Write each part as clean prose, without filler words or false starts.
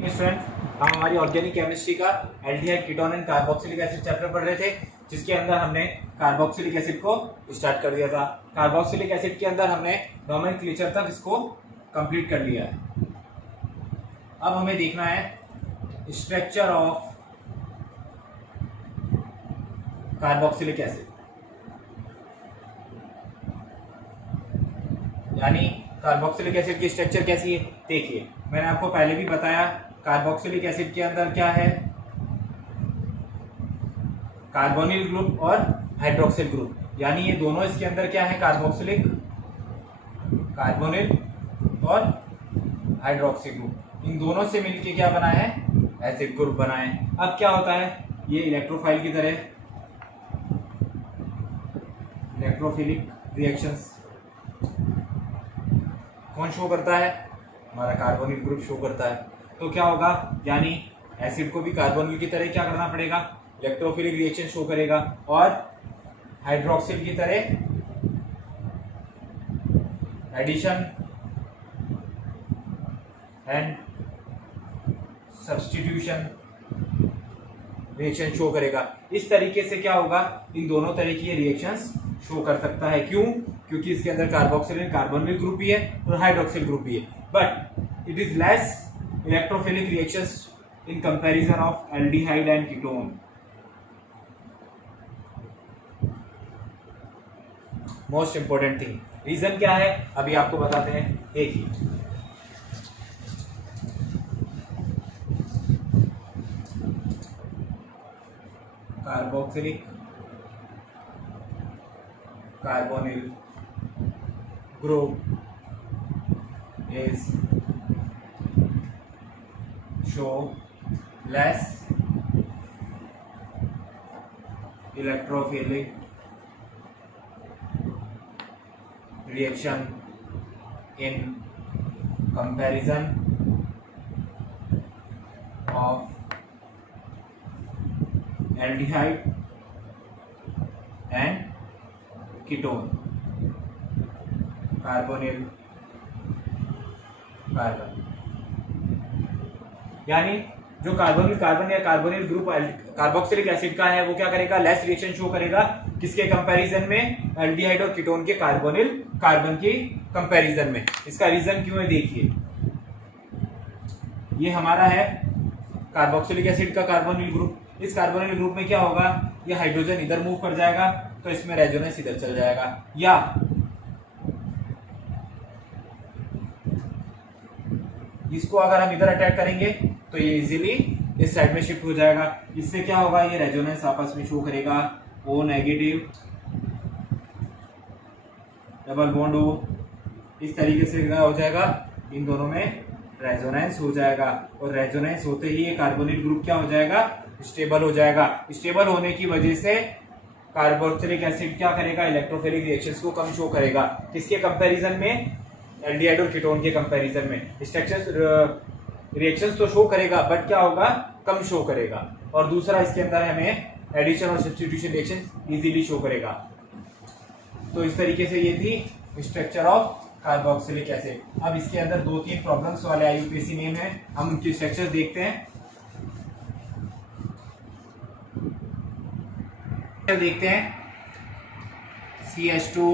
Student, हम हमारी organic chemistry का aldehyde ketone and carboxylic acid chapter पढ़ रहे थे, जिसके अंदर हमने कार्बोक्सिलिक एसिड को स्टार्ट कर दिया था। कार्बोक्सिलिक एसिड के अंदर हमने नोमेनक्लेचर तक इसको कंप्लीट कर लिया है। अब हमें देखना है स्ट्रक्चर ऑफ कार्बोक्सिलिक एसिड, यानी कार्बोक्सिलिक एसिड की स्ट्रक्चर कैसी है। देखिए, मैंने आपको पहले भी बताया, कार्बोक्सिलिक एसिड के अंदर क्या है, कार्बोनिल ग्रुप और हाइड्रोक्सिल ग्रुप, यानी ये दोनों इसके अंदर क्या है, कार्बोक्सिलिक, कार्बोनिल और हाइड्रोक्सिल ग्रुप। इन दोनों से मिलके क्या बना है, एसिड ग्रुप बना है। अब क्या होता है, ये इलेक्ट्रोफाइल की तरह इलेक्ट्रोफिलिक रिएक्शंस कौन शो करता है, हमारा कार्बोनिल ग्रुप शो करता है। तो क्या होगा, यानी एसिड को भी कार्बोनिल की तरह क्या करना पड़ेगा, इलेक्ट्रोफिलिक रिएक्शन शो करेगा, और हाइड्रोक्सिल की तरह addition and substitution reaction show करेगा। इस तरीके से क्या होगा, इन दोनों तरह की ये रिएक्शंस शो कर सकता है। क्यों? क्योंकि इसके अंदर कार्बोक्सिल एंड कार्बोनिल ग्रुप भी है और हाइड्रोक्सिल ग्रुप भी है, but it is less electrophilic reactions in comparison of aldehyde and ketone. Most important thing, reason क्या है अभी आपको बताते हैं। देखिए, carboxylic carbonyl group is show less electrophilic reaction in comparison of aldehyde and ketone, carbonyl carbon. यानी जो carbonyl carbon या कार्बोनिल ग्रुप कार्बोक्सिलिक एसिड का है, वो क्या करेगा, लेस रिएक्शन शो करेगा किसके कंपैरिजन में, एल्डिहाइड और कीटोन के कार्बोनिल कार्बन की कंपैरिजन में। इसका रीजन क्यों है, देखिए, ये हमारा है कार्बोक्सिलिक एसिड का कार्बोनिल ग्रुप। इस कार्बोनिल ग्रुप में क्या होगा, ये हाइड्रोजन इधर मूव कर जाएगा तो इसमें रेजोनेंस इधर चल जाएगा, या इसको अगर हम इधर अटैक करेंगे तो ये इजीली इस साइड में शिफ्ट हो जाएगा। इससे क्या होगा, ये रेजोनेंस आपस में शो करेगा, O negative double bond O, इस तरीके से क्या हो जाएगा, इन दोनों में रेजोनेंस हो जाएगा, और रेजोनेंस होते ही ये कार्बोनिल ग्रुप क्या हो जाएगा, स्टेबल हो जाएगा। स्टेबल होने की वजह से कार्बोक्सिलिक एसिड क्या करेगा, इलेक्ट्रोफिलिक रिएक्शंस को कम शो करेगा। किसके कंपैरिजन में, एल्डिहाइड और कीटोन के कंपैरिजन में। स्ट्रक्चर रिएक्शंस तो शो करेगा, बट क्या होगा, कम शो करेगा। और दूसरा, इसके अंदर हमें एडिशन और सब्स्टिट्यूशन रिएक्शन इजीली शो करेगा। तो इस तरीके से ये थी स्ट्रक्चर ऑफ कार्बोक्सिलिक एसिड। अब इसके अंदर 2-3 प्रॉब्लम्स वाले IUPAC नेम है, हम उनकी स्ट्रक्चर देखते हैं। देखते हैं CH2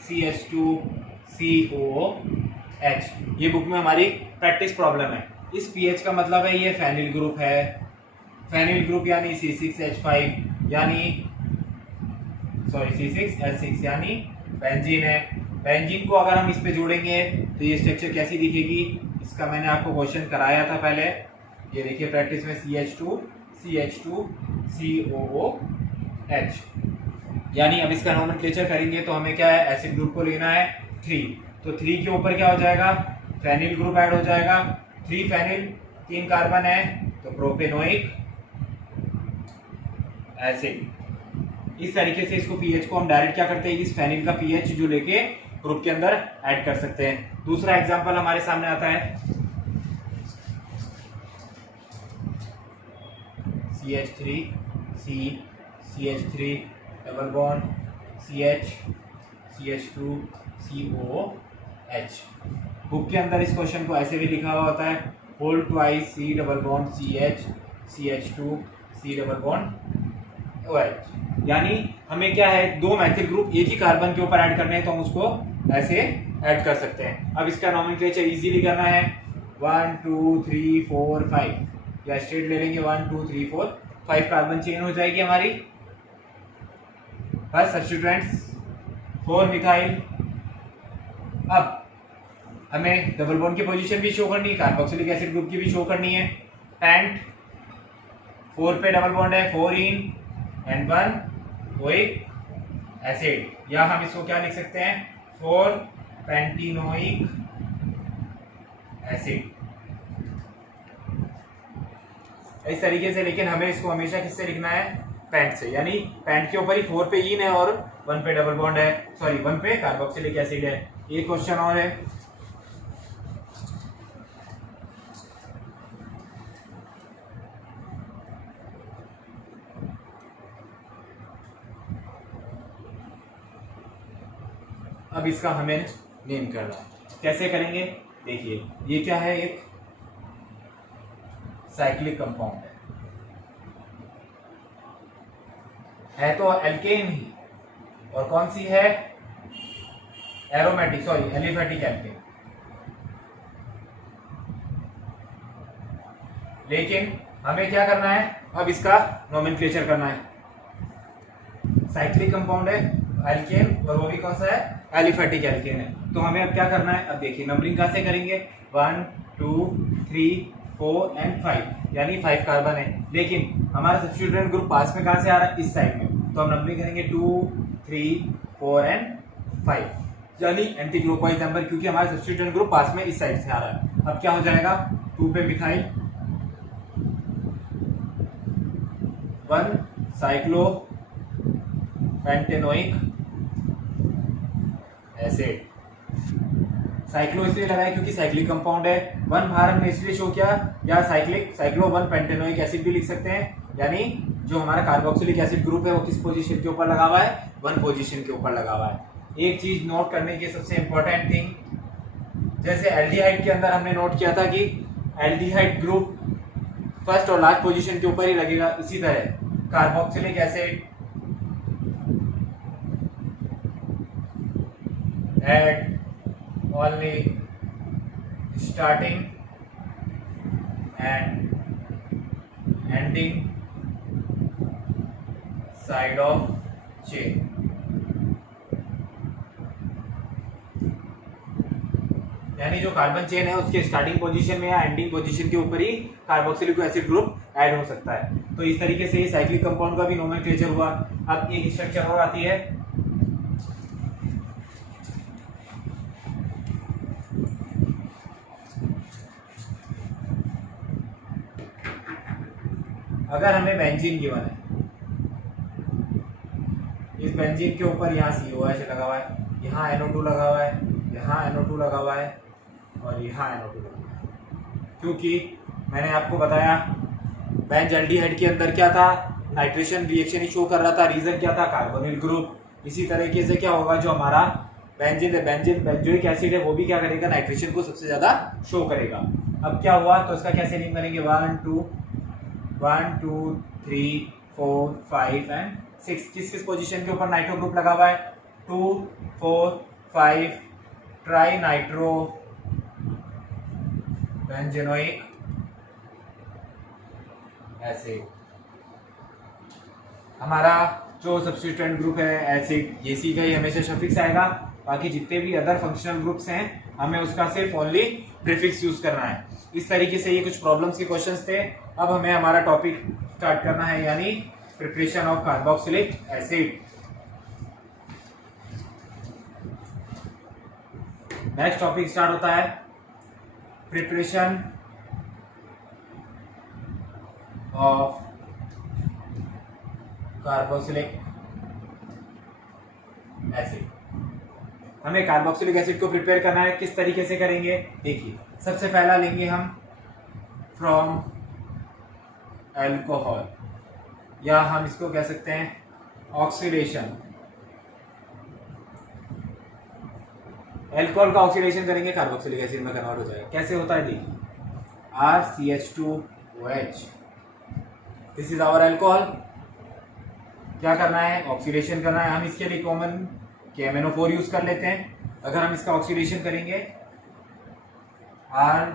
CH2 COOH, ये बुक में हमारी प्रैक्टिस प्रॉब्लम है। इस pH का मतलब है ये फेनिल ग्रुप है, फेनिल ग्रुप यानी C6H5 यानी C6H6 यानी बेंजीन है। बेंजीन को अगर हम इस पे जोड़ेंगे तो ये स्ट्रक्चर कैसी दिखेगी, इसका मैंने आपको क्वेश्चन कराया था पहले। ये देखिए प्रैक्टिस में CH2 CH2 COOH, यानी अब इसका नोमेनक्लेचर करेंगे तो हमें क्या है, एसिड ग्रुप को लेना है 3, तो 3 के ऊपर क्या हो जाएगा, फेनिल ग्रुप ऐड हो जाएगा। 3 फेनिल, 3 कार्बन है तो प्रोपेनोइक एसिड। इस तरीके से इसको pH को हम डायरेक्ट क्या करते हैं, इस फेनिल का pH जो लेके ग्रुप के अंदर ऐड कर सकते हैं। दूसरा एग्जांपल हमारे सामने आता है CH3 C CH3 double bond CH CH2 COOH। Book के अंदर इस क्वेश्चन को ऐसे भी लिखा हुआ होता है whole twice C double bond CH CH2 C double bond OH। यानी हमें क्या है, दो मैथिल ग्रुप एक ही कार्बन के ऊपर ऐड करने हैं तो हम उसको ऐसे ऐड कर सकते हैं। अब इसका नॉमेनक्लेचर इजीली करना है, 1 2 3 4 5 या स्ट्रेट ले लेंगे, 1 2 3 4 5 कार्बन चेन हो जाएगी हमारी। बस सब्स्टिट्यूएंट्स 4 मिथाइल। अब हमें डबल बॉन्ड की पोजीशन भी शो करनी है, कार्बोक्सिलिक एसिड ग्रुप की भी शो करनी है। पेंट 4 पे डबल बॉन्ड है, 4 इन एंड 1 ओइक एसिड, या हम इसको क्या लिख सकते हैं, 4 पेंटिनोइक एसिड, इस तरीके से। लेकिन हमें इसको हमेशा किससे लिखना है, पेंट से, यानी पेंट के ऊपर ही 4 पे इन है और 1 पे डबल बॉन्ड है, सॉरी 1 पे कार्बोक्सिलिक एसिड है। एक क्वेश्चन और है, अब इसका हमें नेम करना है, कैसे करेंगे देखिए। ये क्या है, एक साइक्लिक कंपाउंड है तो एल्केन ही, और कौन सी है, एरोमेटिक, सॉरी एलिफेटिक एल्केन। लेकिन हमें क्या करना है, अब इसका नोमेनक्लेचर करना है। साइक्लिक कंपाउंड है एल्केन, और वो भी कौन सा है, एलिफेटिक एल्केन है। तो हमें अब क्या करना है, अब देखिए नंबरिंग कैसे करेंगे, 1 2 3 4 एंड 5, यानी 5 कार्बन है। लेकिन हमारा सब्स्टिट्यूएंट ग्रुप पास में कहां से आ रहा है, इस साइड में, तो हम नंबरिंग करेंगे 2 3 4 एंड 5, यानी एंटी क्लॉकवाइज नंबर, क्योंकि हमारा सब्स्टिट्यूएंट ग्रुप पास में इस साइड से आ रहा है। अब क्या हो जाएगा, 2 पे methyl, 1 cyclo pentanoic acid. Cyclo इसलिए लगाया क्योंकि साइक्लिक कंपाउंड है। 1 बाहर हमने इसलिए शो किया, या साइक्लो 1 पेंटेनोइक एसिड भी लिख सकते हैं, यानी जो हमारा कार्बोक्सिलिक एसिड ग्रुप है वो किस पोजीशन के ऊपर लगा हुआ है, 1 पोजीशन के ऊपर लगा हुआ है। एक चीज नोट करने की सबसे इंपॉर्टेंट थिंग, जैसे एल्डिहाइड के अंदर हमने नोट किया था कि एल्डिहाइड ग्रुप फर्स्ट और लास्ट पोजीशन के ऊपर ही लगेगा, इसी तरह carboxylic acid at only starting and ending side of chain। यानी जो कार्बन चेन है उसके स्टार्टिंग पोजीशन में या एंडिंग पोजीशन के ऊपर ही कार्बोक्सिलिक एसिड ग्रुप ऐड हो सकता है। तो इस तरीके से ये साइक्लिक कंपाउंड का भी नोमेनक्लेचर हुआ। अब एक स्ट्रक्चर और आती है, अगर हमें बेंजीन गिवन है, इस बेंजीन के ऊपर यहाँ COH लगा हुआ है, यहाँ NO2 लगा हुआ है, यहाँ NO2 लगा हुआ है और यहाँ NO2 लगा हुआ है। क्योंकि मैंने आपको बताया बेंज एल्डिहाइड के अंदर क्या था, नाइट्रेशन रिएक्शन ही शो कर रहा था, रीजन क्या था, कार्बोनिल ग्रुप। इसी तरीके से क्या होगा, जो हमारा बेंजोइक एसिड है वो भी क्या करेगा, नाइट्रेशन को सबसे ज्यादा शो करेगा। अब क्या हुआ, तो इसका कैसे नेम करेंगे, 1 2 3 4 5 एंड 6, किस किस पोजीशन के ऊपर नाइट्रो ग्रुप लगा हुआ है, 2 4 5 ट्राई नाइट्रो बेंजेनोइक एसिड। हमारा जो सब्स्टिट्यूएंट ग्रुप है एसिड, ये सी का ही हमेशा सफिक्स आएगा, बाकी जितने भी अदर फंक्शनल ग्रुप्स हैं हमें उसका सिर्फ ओनली प्रीफिक्स यूज करना है। इस तरीके से ये कुछ प्रॉब्लम्स के क्वेश्चंस थे। अब हमें हमारा टॉपिक स्टार्ट करना है, यानी preparation of carboxylic acid. Next topic start होता है प्रिपरेशन ऑफ कार्बोक्सिलिक एसिड। हमें कार्बोक्सिलिक एसिड को प्रिपेयर करना है, किस तरीके से करेंगे देखिए। सबसे पहला लेंगे हम फ्रॉम अल्कोहल, या हम इसको कह सकते हैं ऑक्सीडेशन। अल्कोहल का ऑक्सीडेशन करेंगे कार्बोक्सिलिक एसिड में कन्वर्ट हो जाएगा। कैसे होता है देखिए, RCH2OH। This is our alcohol. क्या करना है, ऑक्सीडेशन करना है। हम इसके लिए कॉमन KMnO4 यूज कर लेते हैं। अगर हम इसका ऑक्सीडेशन करेंगे RCOH,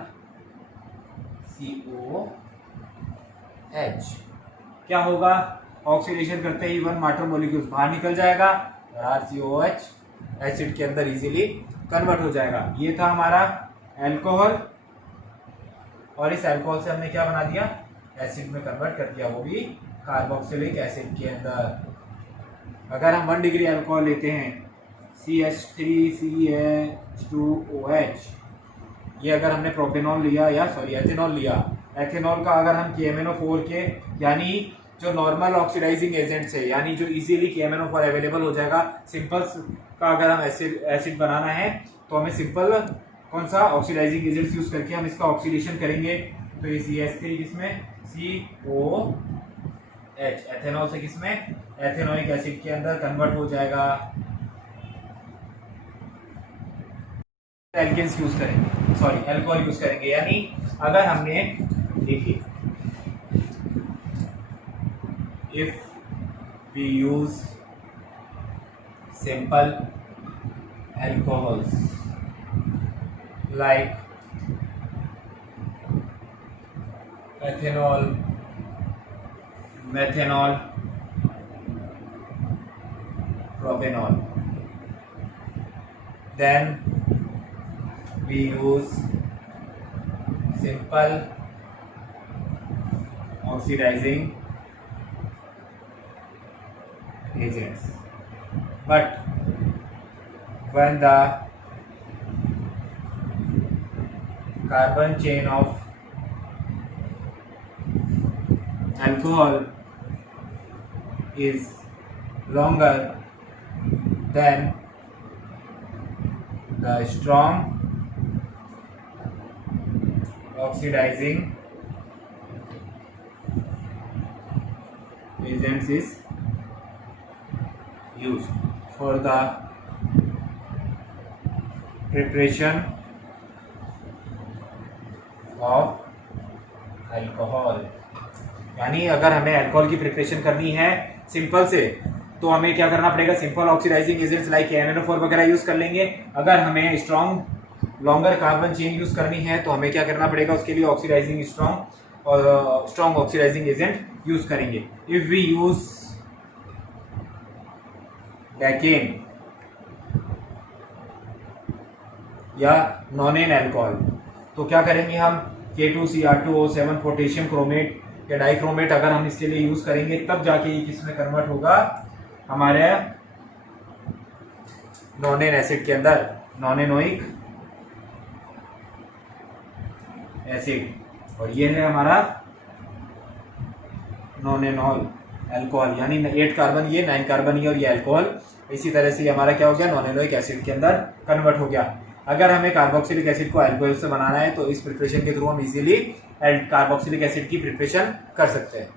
क्या होगा, ऑक्सीडेशन करते ही 1 वाटर मॉलिक्यूल बाहर निकल जाएगा और RCOH एसिड के अंदर इजीली कन्वर्ट हो जाएगा। ये था हमारा अल्कोहल, और इस अल्कोहल से हमने क्या बना दिया, एसिड में कन्वर्ट कर दिया, वो भी कार्बोक्सिलिक एसिड के अंदर। अगर हम 1 डिग्री अल्कोहल लेते हैं CH3CH2OH, ये अगर हमने प्रोपेनॉल लिया या एथेनॉल लिया, एथेनॉल का अगर हम KMnO4 के यानी जो नॉर्मल ऑक्सीडाइजिंग एजेंट्स है, यानी जो इजीली KMnO4 अवेलेबल हो जाएगा, सिंपल का अगर हम एसिड बनाना है तो हमें सिंपल कौन सा ऑक्सीडाइजिंग एजेंट्स यूज करके हम इसका ऑक्सीडेशन करेंगे। तो ये CH3 किसमें, COH, एथेनॉल से किसमें, एथेनोइक एसिड के अंदर कन्वर्ट हो जाएगा। एल्केन्स यूज करेंगे, सॉरी अल्कोहल यूज करेंगे। यानी अगर हमने, देखिए, if we use simple alcohols like ethanol, methanol, propanol, then we use simple oxidizing agents. But when the carbon chain of alcohol is longer than the strong oxidizing agents is used for the preparation of alcohol. यानी अगर हमें alcohol की preparation करनी है simple से, तो हमें क्या करना पड़ेगा, simple oxidising agents like KMnO4 वगैरह यूज कर लेंगे। अगर हमें strong longer carbon chain use करनी है तो हमें क्या करना पड़ेगा, उसके लिए oxidising strong oxidising agent use करेंगे। इफ वी यूज डेकेन या नॉन-एन अल्कोहल, तो क्या करेंगे हम, K2Cr2O7 पोटेशियम क्रोमेट या डाइक्रोमेट अगर हम इसके लिए यूज करेंगे, तब जाके ये किसमें कन्वर्ट होगा, हमारे नॉन-एन एसिड के अंदर, नॉन-एनोइक एसिड। और ये है हमारा नॉन-एनॉल अल्कोहल, यानी 8 कार्बन ये, 9 कार्बन ये, और ये अल्कोहल। इसी तरह से हमारा क्या हो गया, नॉन-एनोइक एसिड के अंदर कन्वर्ट हो गया। अगर हमें कार्बोक्सिलिक एसिड को अल्कोहल से बनाना है तो इस प्रिपरेशन के थ्रू हम इजीली कार्बोक्सिलिक एसिड की प्रिपरेशन कर सकते हैं।